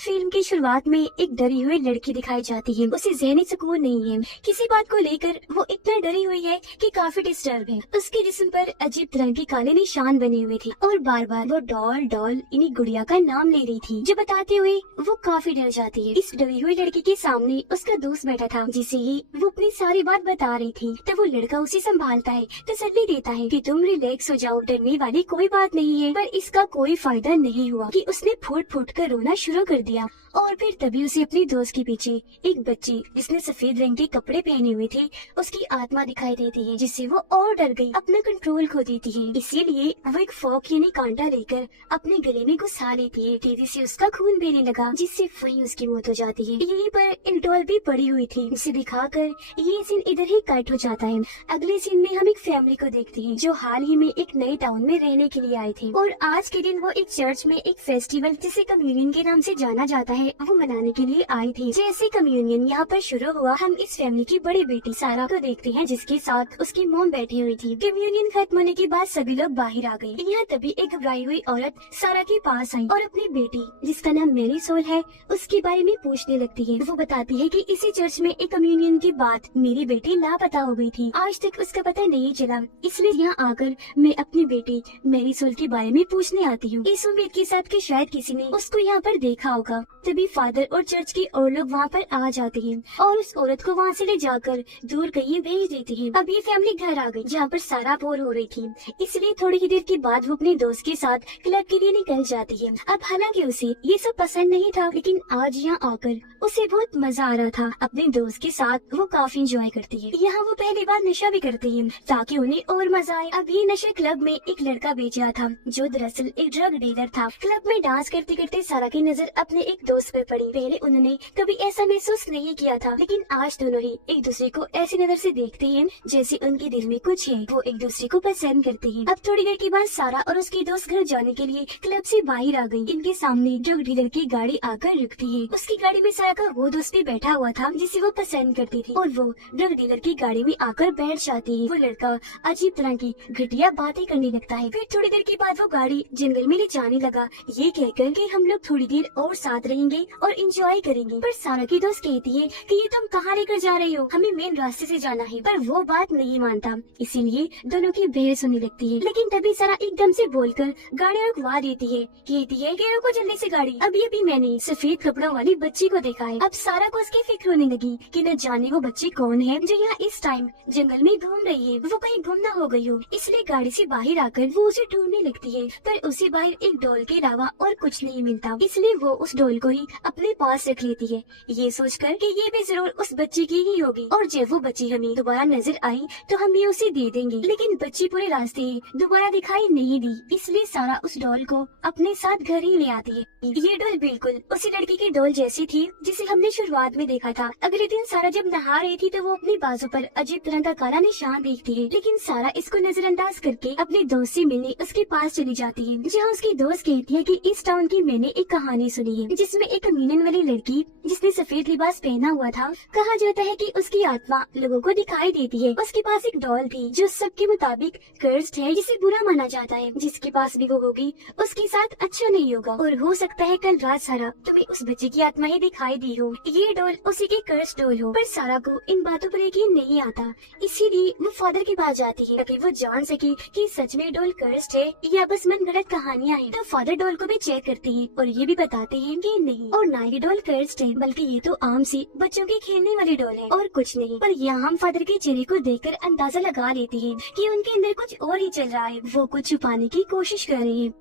Film की शुरुआत में एक डरी हुई लड़की दिखाई जाती है। उसे ज़हनी सुकून नहीं है। किसी बात को लेकर वो इतना डरी हुई है कि काफी डिस्टर्ब है। उसके जिस्म पर अजीब तरह के काले निशान बने हुए थे और बार बार वो डॉल डॉल इन्हीं गुड़िया का नाम ले रही थी, जो बताते हुए वो काफी डर जाती है। इस डरी हुई लड़की के सामने उसका दोस्त बैठा था, जिसे वो अपनी सारी बात बता रही थी। तो वो लड़का उसे संभालता है, तसल्ली देता है कि तुम रिलैक्स हो जाओ, डरने वाली कोई बात नहीं है। पर इसका कोई फायदा नहीं हुआ कि उसने फूट फूट कर रोना शुरू कर दिया। और फिर तभी उसे अपनी दोस्त के पीछे एक बच्ची जिसने सफेद रंग के कपड़े पहने हुए थे उसकी आत्मा दिखाई देती है, जिससे वो और डर गई, अपना कंट्रोल खो देती है। इसीलिए वो एक फोक यानी कांटा लेकर अपने गले में घुसा लेती है। तेजी से उसका खून बहने लगा, जिससे वहीं उसकी मौत हो जाती है। यहीं पर एक डॉल भी पड़ी हुई थी, उसे दिखाकर ये सीन इधर ही कट हो जाता है। अगले सीन में हम एक फैमिली को देखते हैं जो हाल ही में एक नए टाउन में रहने के लिए आए थे, और आज के दिन वो एक चर्च में एक फेस्टिवल जिसे कम्युनियन के नाम से जाना जाता है वो मनाने के लिए आई थी। जैसे कम्युनियन यहाँ पर शुरू हुआ, हम इस फैमिली की बड़ी बेटी सारा को देखते हैं, जिसके साथ उसकी मोम बैठी हुई थी। कम्युनियन खत्म होने के बाद सभी लोग बाहर आ गए। यहाँ तभी एक घबराई हुई औरत सारा के पास आई और अपनी बेटी जिसका नाम मेरी सोल है उसके बारे में पूछने लगती है। वो बताती है कि इसी चर्च में एक कम्युनियन के बाद मेरी बेटी लापता हो गई थी, आज तक उसका पता नहीं चला, इसलिए यहाँ आकर मैं अपनी बेटी मेरी सोल के बारे में पूछने आती हूँ, इस उम्मीद के साथ कि शायद किसी ने उसको यहाँ पर देखा होगा। तभी फादर और चर्च के और लोग वहाँ पर आ जाते हैं और उस औरत को वहाँ से ले जाकर दूर कहीं भेज देते हैं। अब ये फैमिली घर आ गई, जहाँ पर सारा बोर हो रही थी, इसलिए थोड़ी ही देर के बाद वो अपने दोस्त के साथ क्लब के लिए निकल जाती है। अब हालांकि उसे ये सब पसंद नहीं था, लेकिन आज यहाँ आकर उसे बहुत मजा आ रहा था। अपने दोस्त के साथ वो काफी इंजॉय करती है। यहाँ वो पहली बार नशा भी करती है ताकि उन्हें और मजा आए। अब ये नशा क्लब में एक लड़का बेच रहा था, जो दरअसल एक ड्रग डीलर था। क्लब में डांस करते करते सारा की नजर अपने एक दोस्त पर पड़ी। पहले उन्होंने कभी ऐसा महसूस नहीं किया था, लेकिन आज दोनों ही एक दूसरे को ऐसी नजर से देखते हैं जैसे उनके दिल में कुछ है, वो एक दूसरे को पसंद करते हैं। अब थोड़ी देर के बाद सारा और उसकी दोस्त घर जाने के लिए क्लब से बाहर आ गई। इनके सामने ड्रग डीलर की गाड़ी आकर रुकती है। उसकी गाड़ी में सारा का वो दोस्त भी बैठा हुआ था जिसे वो पसंद करती थी, और वो ड्रग डीलर की गाड़ी में आकर बैठ जाती है। वो लड़का अजीब तरह की घटिया बातें करने लगता है। फिर थोड़ी देर के बाद वो गाड़ी जंगल में ले जाने लगा, ये कहकर कि हम लोग थोड़ी देर और साथ रहेंगे और इंजॉय करेंगे। पर सारा की दोस्त कहती है कि ये तुम कहाँ लेकर जा रहे हो, हमें मेन रास्ते से जाना है। पर वो बात नहीं मानता, इसीलिए दोनों की बहस होने लगती है। लेकिन तभी सारा एकदम से बोलकर गाड़ी रुकवा देती है, कहती है कि रुको जल्दी से गाड़ी, अभी मैंने सफेद कपड़ों वाली बच्ची को देखा है। अब सारा को उसकी फिक्र होने लगी कि न जाने वो बच्ची कौन है जो यहाँ इस टाइम जंगल में घूम रही है, वो कहीं गुम न हो गई हो। इसलिए गाड़ी से बाहर आकर वो उसे ढूंढने लगती है, पर उसे बाहर एक डॉल के अलावा और कुछ नहीं मिलता। इसलिए वो उस डॉल को ही अपने पास रख लेती है, ये सोचकर कि ये भी जरूर उस बच्ची की ही होगी, और जब वो बच्ची हमें दोबारा नजर आई तो हम ये उसे दे देंगे। लेकिन बच्ची पूरे रास्ते दोबारा दिखाई नहीं दी, इसलिए सारा उस डॉल को अपने साथ घर ही ले आती है। ये डॉल बिल्कुल उसी लड़की की डॉल जैसी थी जिसे हमने शुरुआत में देखा था। अगले दिन सारा जब नहा रही थी तो वो अपने बाजू पर अजीब तरह का काला निशान देखती है, लेकिन सारा इसको नजरअंदाज करके अपने दोस्त से मिलने उसके पास चली जाती है, जहाँ उसकी दोस्त कहती है कि इस टाउन की मैंने एक कहानी सुनी है जिसमें एक कमीनन वाली लड़की जिसने सफेद लिबास पहना हुआ था, कहा जाता है कि उसकी आत्मा लोगों को दिखाई देती है। उसके पास एक डॉल थी जो सबके मुताबिक कर्स्ड है, जिसे बुरा माना जाता है। जिसके पास भी वो होगी उसके साथ अच्छा नहीं होगा, और हो सकता है कल रात सारा तुम्हें उस बच्चे की आत्मा ही दिखाई दी हो, ये डॉल उसी की कर्स्ड डॉल हो। पर सारा को इन बातों पर यकीन नहीं आता, इसीलिए वो फादर के पास जाती है ताकि वो जान सके कि सच में डॉल कर्स्ड है या बस मन गलत कहानियां हैं। तो फादर डॉल को भी चेक करते हैं और ये भी बताते हैं कि नहीं, और ना ये डॉल कर्स्ड है, बल्कि ये तो आम सी बच्चों के खेलने वाली डॉल है और कुछ नहीं। पर यहाँ हम फादर के चेहरे को देखकर अंदाजा लगा लेते हैं कि उनके अंदर कुछ और ही चल रहा है, वो कुछ छुपाने की कोशिश कर रहे हैं।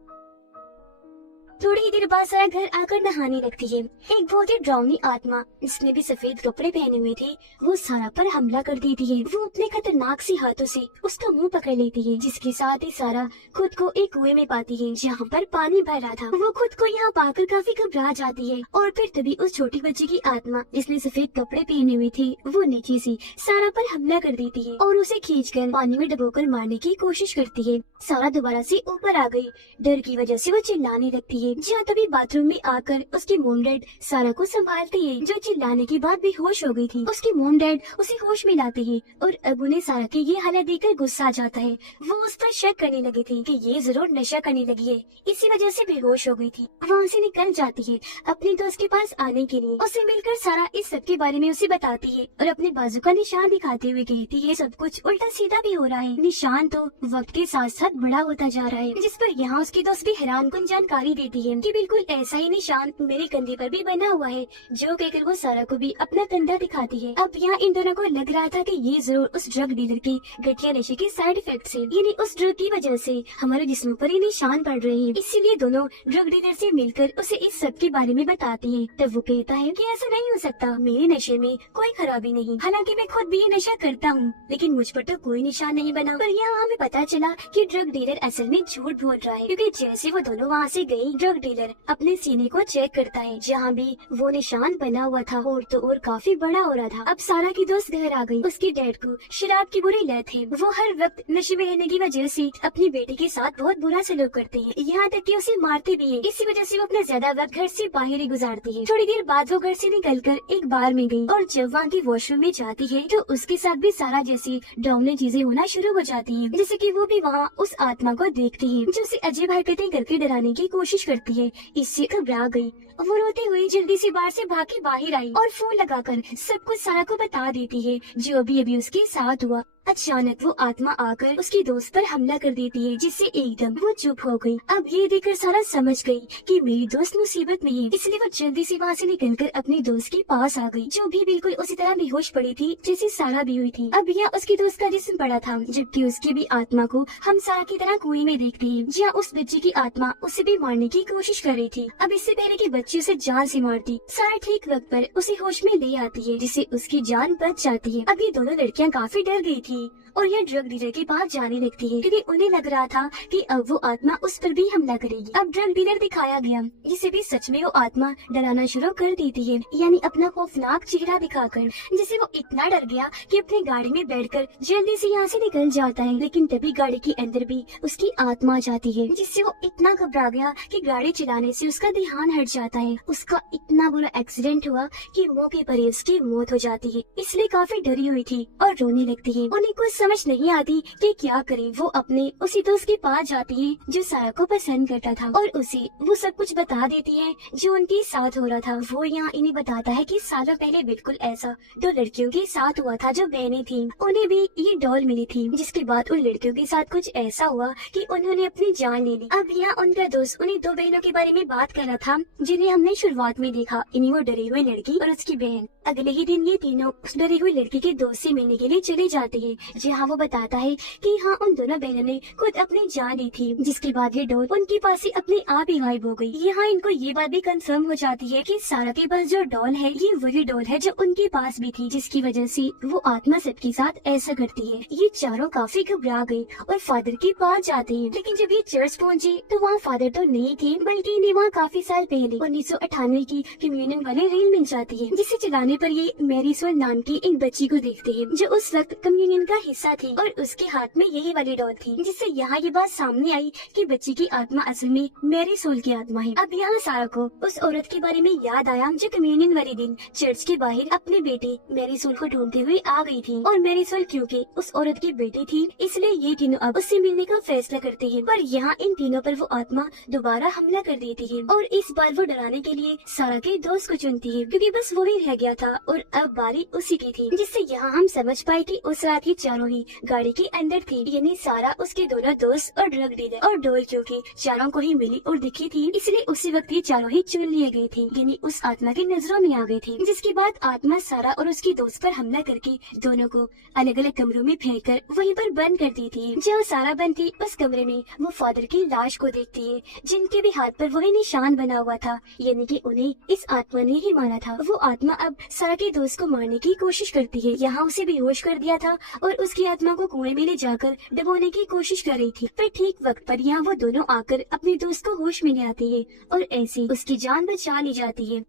थोड़ी ही देर बाद सारा घर आकर नहाने लगती है। एक बहुत ही डरावनी आत्मा जिसने भी सफेद कपड़े पहने हुए थे वो सारा पर हमला कर देती है। वो अपने खतरनाक से हाथों से उसका मुंह पकड़ लेती है, जिसके साथ ही सारा खुद को एक कुएं में पाती है जहाँ पर पानी भर रहा था। वो खुद को यहाँ पाकर काफी घबरा जाती है, और फिर तभी उस छोटी बच्ची की आत्मा जिसने सफेद कपड़े पहने हुए थे वो नीचे से सारा पर हमला कर देती है और उसे खींचकर पानी में डुबोकर मारने की कोशिश करती है। सारा दोबारा से ऊपर आ गई, डर की वजह से वो चिल्लाने लगती है है। जहाँ तभी बाथरूम में आकर उसकी मोम डैड सारा को संभालती है, जो चिल्लाने के बाद बेहोश हो गई थी। उसकी मोम डैड उसे होश में लाते हैं और अब उन्हें सारा की ये हालत देखकर गुस्सा आ जाता है। वो उस पर शक करने लगे थे कि ये जरूर नशा करने लगी है, इसी वजह से बेहोश हो गई थी। वहाँ से निकल जाती है अपने दोस्त के पास आने के लिए। उसे मिलकर सारा इस सब के बारे में उसे बताती है और अपने बाजू का निशान दिखाते हुए कहती है सब कुछ उल्टा सीधा भी हो रहा है। निशान तो वक्त के साथ साथ बड़ा होता जा रहा है, जिस पर यहाँ उसकी दोस्त भी हैरानकुन जानकारी देती है कि बिल्कुल ऐसा ही निशान मेरे कंधे पर भी बना हुआ है, जो कहकर वो सारा को भी अपना कंधा दिखाती है। अब यहाँ इन दोनों को लग रहा था कि ये जरूर उस ड्रग डीलर के घटिया नशे के साइड इफेक्ट्स हैं, यानी उस ड्रग की वजह से हमारे जिस्म पर ये निशान पड़ रहे हैं। इसीलिए दोनों ड्रग डीलर से मिलकर उसे इस सब के बारे में बताती है। तब वो कहता है कि ऐसा नहीं हो सकता, मेरे नशे में कोई खराबी नहीं, हालांकि मैं खुद भी ये नशा करता हूँ, लेकिन मुझ पर तो कोई निशान नहीं बना। पर यहाँ हमें पता चला कि ड्रग डीलर असल में झूठ बोल रहा है, क्योंकि जैसे वो दोनों वहाँ से गई, ड्रग डीलर अपने सीने को चेक करता है, जहाँ भी वो निशान बना हुआ था और तो और काफी बड़ा हो रहा था। अब सारा की दोस्त घर आ गई। उसके डैड को शराब की बुरी लत है, वो हर वक्त नशे में रहने की वजह से अपनी बेटी के साथ बहुत बुरा सलूक करते हैं, यहाँ तक कि उसे मारते भी हैं। इसी वजह से वो अपना ज्यादा वक्त घर से बाहर ही गुजारती है। थोड़ी देर बाद वो घर से निकलकर एक बार में गई और जब वहाँ की वॉशरूम में जाती है तो उसके साथ भी सारा जैसी डरावनी चीजें होना शुरू हो जाती हैं, जैसे कि वो भी वहाँ उस आत्मा को देखती है जो उसे अजीब हरकतें करके डराने की कोशिश करती है। इससे घबरा गई, वो रोते हुए जल्दी से बाहर से भाग के बाहर आई और फोन लगाकर सब कुछ सारा को बता देती है जो अभी उसके साथ हुआ। अचानक वो आत्मा आकर उसकी दोस्त पर हमला कर देती है, जिससे एकदम वो चुप हो गई। अब ये देखकर सारा समझ गई कि मेरी दोस्त मुसीबत में है, इसलिए वो जल्दी से वहाँ से निकलकर अपनी दोस्त के पास आ गई, जो भी बिल्कुल उसी तरह बेहोश पड़ी थी जैसे सारा भी हुई थी। अब यहाँ उसकी दोस्त का जिस्म पड़ा था, जबकि उसकी भी आत्मा को हम सारा की तरह कुएं में देखते हैं, जहाँ उस बच्चे की आत्मा उसे भी मारने की कोशिश कर रही थी। अब इससे पहले कि बच्चे उसे जान से मारती, सारा ठीक वक्त पर उसे होश में ले आती है, जिससे उसकी जान बच जाती है। अब ये दोनों लड़कियाँ काफी डर गई थी और यह ड्रग डीलर के पास जाने लगती है, क्योंकि उन्हें लग रहा था कि अब वो आत्मा उस पर भी हमला करेगी। अब ड्रग डीलर दिखाया गया, जिसे भी सच में वो आत्मा डराना शुरू कर देती है, यानी अपना खौफनाक चेहरा दिखाकर, जिससे वो इतना डर गया कि अपनी गाड़ी में बैठकर जल्दी से यहाँ से निकल जाता है। लेकिन तभी गाड़ी के अंदर भी उसकी आत्मा आ जाती है, जिससे वो इतना घबरा गया कि गाड़ी चलाने से उसका ध्यान हट जाता है। उसका इतना बुरा एक्सीडेंट हुआ कि मौके पर ही उसकी मौत हो जाती है, इसलिए काफी डरी हुई थी और रोने लगती है। उन्हें कुछ समझ नहीं आती कि क्या करें। वो अपने उसी दोस्त के पास जाती है जो सारा को पसंद करता था और उसे वो सब कुछ बता देती है जो उनके साथ हो रहा था। वो यहाँ इन्हें बताता है कि सालों पहले बिल्कुल ऐसा दो लड़कियों के साथ हुआ था जो बहनें थीं। उन्हें भी ये डॉल मिली थी, जिसके बाद उन लड़कियों के साथ कुछ ऐसा हुआ कि उन्होंने अपनी जान ले ली। अब यहाँ उनका दोस्त उन्हीं दो बहनों के बारे में बात कर रहा था जिन्हें हमने शुरुआत में देखा, इन्हीं वो डरी हुई लड़की और उसकी बहन। अगले ही दिन ये तीनों उस डरी हुई लड़की के दोस्त से मिलने के लिए चले जाते हैं, जहाँ वो बताता है कि हाँ उन दोनों बहनों ने खुद अपनी जान ली थी। जिसके बाद ये डॉल उनके पास से अपने आप ही गायब हो गई। यहाँ इनको ये बात भी कंफर्म हो जाती है कि सारा के पास जो डॉल है ये वही डॉल है जो उनके पास भी थी, जिसकी वजह से वो आत्मा सबके साथ ऐसा करती है। ये चारों काफी घबरा गए और फादर के पास जाते हैं, लेकिन जब ये चर्च पहुँचे तो वहाँ फादर तो नहीं थे, बल्कि इन्हें वहाँ काफी साल पहले 1998 की कम्युनियन वाली रील मिल जाती है, जिसे चलाने पर ये मैरी सोल नाम की एक बच्ची को देखते हैं जो उस वक्त कम्युनियन का हिस्सा थी और उसके हाथ में यही वाली डॉल थी, जिससे यहाँ ये बात सामने आई कि बच्ची की आत्मा असल में मैरी सोल की आत्मा है। अब यहाँ सारा को उस औरत के बारे में याद आया जो कम्युनियन वाले दिन चर्च के बाहर अपने बेटे मैरी सोल को ढूंढते हुए आ गई थी, और मैरी सोल क्योंकि उस औरत की बेटी थी इसलिए ये तीनों अब उससे मिलने का फैसला करते हैं। पर यहाँ इन तीनों पर वो आत्मा दोबारा हमला कर देती है और इस बार वो डराने के लिए सारा के दोस्त को चुनती है, क्योंकि बस वो ही रह गया था और अब बारी उसी की थी। जिससे यहाँ हम समझ पाए कि उस रात ये चारों ही गाड़ी के अंदर थी, यानी सारा, उसके दोनों दोस्त और ड्रग डीलर। और डोल क्योंकि चारों को ही मिली और दिखी थी इसलिए उसी वक्त ये चारों ही चुन लिए गए थे, यानी उस आत्मा की नजरों में आ गए थे। जिसके बाद आत्मा सारा और उसकी दोस्त पर हमला करके दोनों को अलग अलग कमरों में फेंक कर वहीं पर बंद कर देती है। जहाँ सारा बंद थी उस कमरे में वो फादर की लाश को देखती है, जिनके भी हाथ पर वही निशान बना हुआ था, यानी कि उन्हें इस आत्मा ने ही मारा था। वो आत्मा अब सारा के दोस्त को मारने की कोशिश करती है। यहाँ उसे बेहोश कर दिया था और उसकी आत्मा को कुएं में ले जाकर डुबोने की कोशिश कर रही थी। पर ठीक वक्त पर यहाँ वो दोनों आकर अपने दोस्त को होश में ले आती है और ऐसे उसकी जान बचा ली जाती है।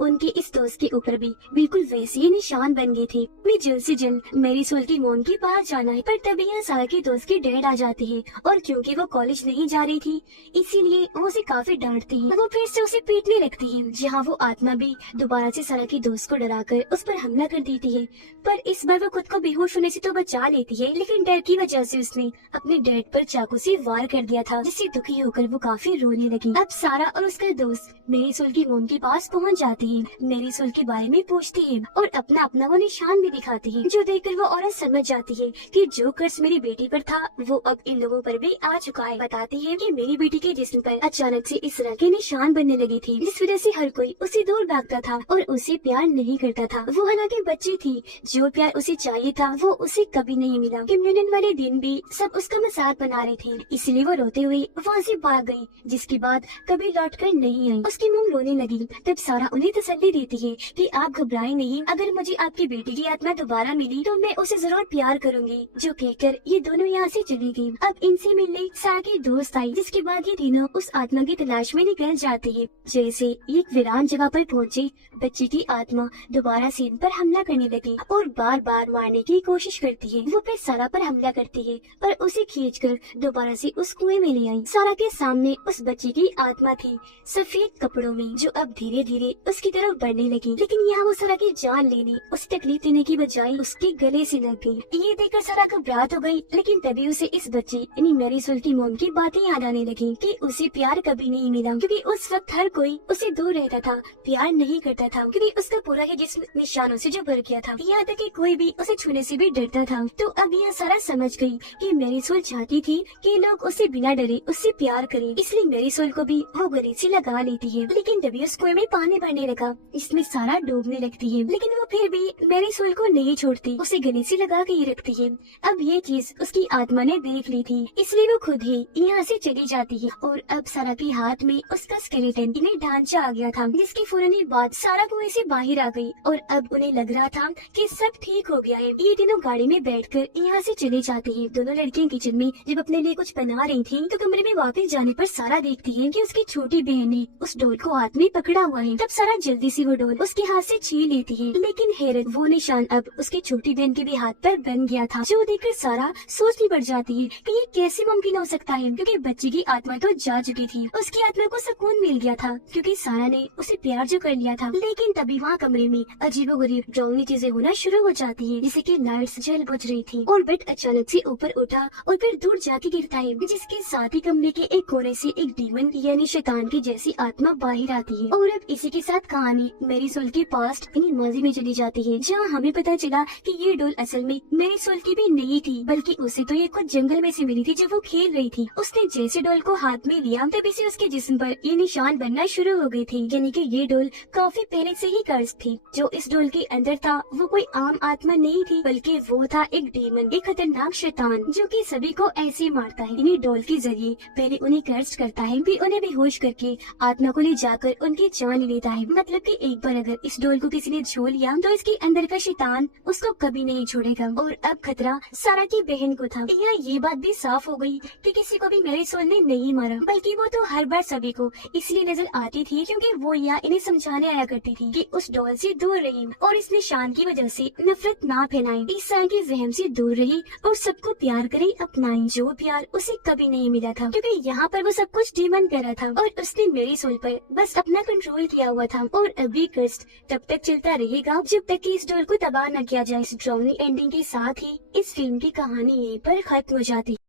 उनके इस दोस्त के ऊपर भी बिल्कुल वैसे ही निशान बन गए थे। मैं जल्द से जल्द मेरी सोल की मोम के पास जाना है, पर तभी यहाँ सारा की दोस्त की डैड आ जाती है और क्योंकि वो कॉलेज नहीं जा रही थी इसीलिए वो उसे काफी डांटती है। वो फिर से उसे पीटने लगती है, जहाँ वो आत्मा भी दोबारा से सारा की दोस्त को डराकर उस पर हमला कर देती है। पर इस बार वो खुद को बेहोश होने से तो बचा लेती है, लेकिन डर की वजह से उसने अपने डैड पर चाकू से वार कर दिया था, जिससे दुखी होकर वो काफी रोने लगी। अब सारा और उसका दोस्त मेरी सोल की मोम के पास पहुंच जाती है, मेरी सोल के बारे में पूछती है और अपना अपना वो निशान भी दिखाती है, जो देखकर वो औरत समझ जाती है कि जो कर्ज मेरी बेटी पर था वो अब इन लोगों पर भी आ चुका है। बताती है कि मेरी बेटी के जिस्म पर अचानक से इस तरह के निशान बनने लगे थे, जिस वजह से हर कोई उसे दूर भागता था और उसे प्यार नहीं करता था। वो हालांकि बच्ची थी, जो प्यार उसे चाहिए था वो उसे कभी नहीं मिला। कम्युनियन वाले दिन भी सब उसका मजाक बना रहे थे, इसलिए वो रोते हुए वहाँ से भाग गई, जिसके बाद कभी लौट कर नहीं आई। उसकी मोम रोने लगी। तब सारा उन्हें तसल्ली देती है कि आप घबराएं नहीं, अगर मुझे आपकी बेटी की आत्मा दोबारा मिली तो मैं उसे जरूर प्यार करूंगी। जो कहकर ये दोनों यहाँ से चली गई। अब इनसे मिलने सारा की दोस्त आई, जिसके बाद ये तीनों उस आत्मा की तलाश में निकल जाते हैं। जैसे एक वीरान जगह पर पहुँचे, बच्ची की आत्मा दोबारा से इन पर हमला करने लगी और बार बार मारने की कोशिश करती है। वो फिर सारा पर हमला करती है, पर उसे खींचकर दोबारा से उस कुएं में ले आई। सारा के सामने उस बच्ची की आत्मा थी, सफेद कपड़ों में, जो अब धीरे धीरे उसकी तरफ बढ़ने लगी। लेकिन यहाँ वो सारा की जान लेने, उसे तकलीफ देने की बजाय उसके गले से लग गई। ये देखकर सारा घबराहट हो गई, लेकिन तभी उसे इस बच्ची यानी मेरी सोल की मोम की बातें याद आने लगी कि उसे प्यार कभी नहीं मिला, क्योंकि उस वक्त हर कोई उसे दूर रहता था, प्यार नहीं करता था, क्योंकि उसका पूरा ही जिस्म निशानों से जो भर गया था। यहाँ तक कि कोई भी उसे छूने से भी डरता था। तो अब यह सारा समझ गई कि मेरी सोल चाहती थी कि लोग उसे बिना डरे उससे प्यार करें, इसलिए मेरी सोल को भी वो गले से लगा लेती है। लेकिन तभी उस कुएं में पानी भरने लगा, इसमें सारा डूबने लगती है, लेकिन वो फिर भी मेरी सोल को नहीं छोड़ती, उसे गले से लगा के ही रखती है। अब ये चीज उसकी आत्मा ने देख ली थी, इसलिए वो खुद ही यहाँ से चली जाती है। और अब सारा के हाथ में उसका स्केलेटन इन्हें ढांचा आ गया था, जिसके फौरन ही बाद सारा कुएं से बाहर आ गई और अब उन्हें लग रहा था कि सब ठीक हो गया है। ये तीनों गाड़ी में बैठकर यहाँ से चले जाते हैं। दोनों लड़कियां किचन में जब अपने लिए कुछ बना रही थी, तो कमरे में वापस जाने पर सारा देखती है कि उसकी छोटी बहन ने उस डोल को हाथ में पकड़ा हुआ है। तब सारा जल्दी से वो डोल उसके हाथ से छीन लेती है, लेकिन हैरत, वो निशान अब उसकी छोटी बहन के भी हाथ पर बन गया था, जो देखकर सारा सोचने पड़ जाती है कि ये कैसे मुमकिन हो सकता है, क्योंकि बच्ची की आत्मा तो जा चुकी थी। उसकी आत्मा को सुकून मिल गया था क्योंकि सारा ने उसे प्यार जो कर लिया था। लेकिन तभी वहाँ कमरे में अजीबोगरीब डरावनी चीजें होना शुरू हो जाती है, जैसे कि लाइट्स जल बुझ रही थी और बेड अचानक से ऊपर उठा और फिर दूर जाके गिरता है, जिसके साथ ही कमरे के एक कोने से एक डीमन यानी शैतान की जैसी आत्मा बाहर आती है। और अब इसी के साथ कहानी मेरी सोल के पास्ट यानी माजी में चली जाती है, जहाँ हमें पता चला कि ये डोल असल में मेरी सोल की भी नहीं थी, बल्कि उसे तो ये खुद जंगल में से मिली थी जब वो खेल रही थी। उसने जैसे डोल को हाथ में लिया तभी से उसके जिस्म पर ये निशान बनना शुरू हो गई थी, यानी कि ये डोल काफी पहले से ही कर्ज थी। जो इस डोल के अंदर था वो कोई आम आत्मा नहीं थी, बल्कि वो था एक डीमन, एक खतरनाक शैतान, जो कि सभी को ऐसे मारता है। इन्हीं डोल के जरिए पहले उन्हें कर्ज करता है, फिर उन्हें बेहोश करके आत्मा को ले जाकर उनकी जान ले लेता है। मतलब कि एक बार अगर इस डोल को किसी ने छू लिया तो इसके अंदर का शैतान उसको कभी नहीं छोड़ेगा। और अब खतरा सारा की बहन को था। यहाँ ये बात भी साफ हो गई कि किसी को भी मेरी सोल ने नहीं मारा, बल्कि वो तो हर बार सभी को इसलिए नजर आती थी क्योंकि वो यहाँ इन्हें समझाने आया करती थी कि उस डोल से दूर रही और इस निशान की वजह से नफरत ना फैलाएं, इस तरह के वहम से दूर रही और सबको प्यार करे अपनाएं, जो प्यार उसे कभी नहीं मिला था, क्योंकि यहाँ पर वो सब कुछ डीमन कर रहा था और उसने मेरी सोल पर बस अपना कंट्रोल किया हुआ था। और अभी कष्ट तब तक चलता रहेगा जब तक कि इस डोल को तबाह न किया जाए। इस ड्राउनी एंडिंग के साथ ही इस फिल्म की कहानी यहीं पर खत्म हो जाती है।